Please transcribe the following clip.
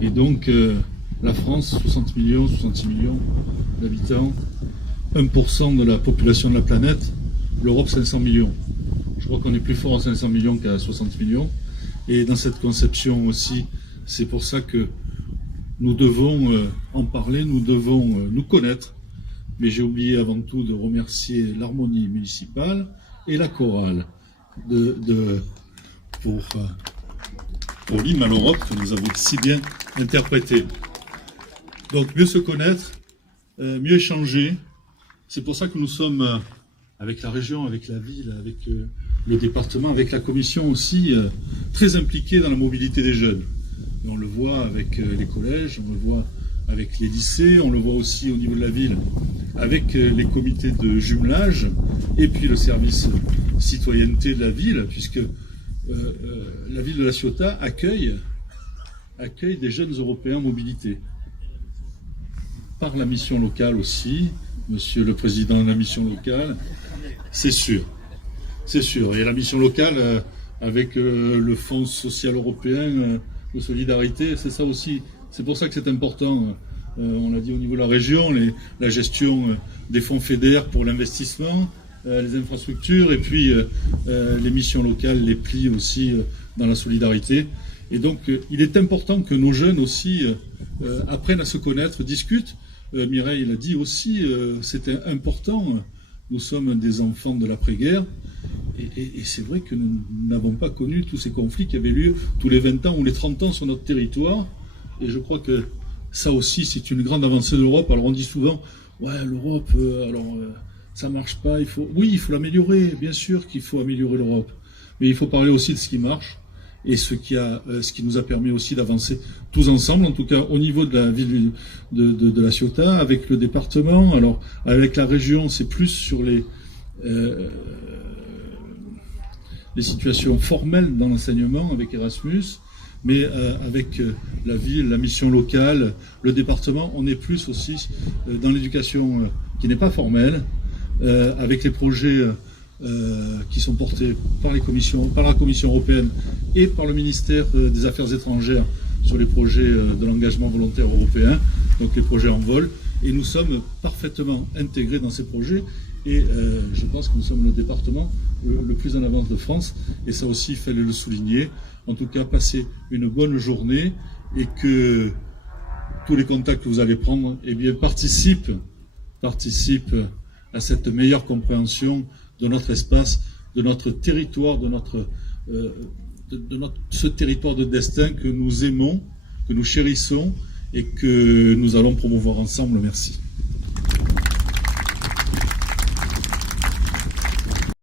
Et donc, la France, 60 millions, 66 millions d'habitants, 1% de la population de la planète, l'Europe 500 millions. Je crois qu'on est plus fort à 500 millions qu'à 60 millions. Et dans cette conception aussi, c'est pour ça que nous devons en parler, nous devons nous connaître. Mais j'ai oublié avant tout de remercier l'harmonie municipale et la chorale pour l'hymne à l'Europe que nous avons si bien interprété. Donc mieux se connaître, mieux échanger. C'est pour ça que nous sommes avec la région, avec la ville, avec le département, avec la commission aussi, très impliqués dans la mobilité des jeunes. Et on le voit avec les collèges, on le voit avec les lycées, on le voit aussi au niveau de la ville, avec les comités de jumelage, et puis le service citoyenneté de la ville, puisque la ville de La Ciotat accueille des jeunes Européens en mobilité. Par la mission locale aussi, monsieur le président de la mission locale, c'est sûr. C'est sûr. Et la mission locale, avec le Fonds social européen de solidarité, c'est ça aussi. C'est pour ça que c'est important. On l'a dit au niveau de la région, la gestion des fonds FEDER pour l'investissement, les infrastructures, et puis les missions locales, les plis aussi dans la solidarité. Et donc, il est important que nos jeunes aussi apprennent à se connaître, discutent. Mireille l'a dit aussi, c'était important. Nous sommes des enfants de l'après-guerre. Et c'est vrai que nous n'avons pas connu tous ces conflits qui avaient lieu tous les 20 ans ou les 30 ans sur notre territoire. Et je crois que ça aussi, c'est une grande avancée de l'Europe. Alors on dit souvent, ouais, l'Europe, ça marche pas. Oui, il faut l'améliorer. Bien sûr qu'il faut améliorer l'Europe. Mais il faut parler aussi de ce qui marche et ce qui nous a permis aussi d'avancer tous ensemble, en tout cas au niveau de la ville de La Ciotat, avec le département. Alors avec la région, c'est plus sur les situations formelles dans l'enseignement avec Erasmus, mais avec la ville, la mission locale, le département, on est plus aussi dans l'éducation qui n'est pas formelle, avec les projets qui sont portés par la Commission européenne et par le ministère des Affaires étrangères sur les projets de l'engagement volontaire européen, donc les projets en vol. Et nous sommes parfaitement intégrés dans ces projets. Et je pense que nous sommes le département le plus en avance de France. Et ça aussi, il fallait le souligner. En tout cas, passez une bonne journée et que tous les contacts que vous allez prendre participent à cette meilleure compréhension de notre espace, de notre territoire, ce territoire de destin que nous aimons, que nous chérissons et que nous allons promouvoir ensemble. Merci.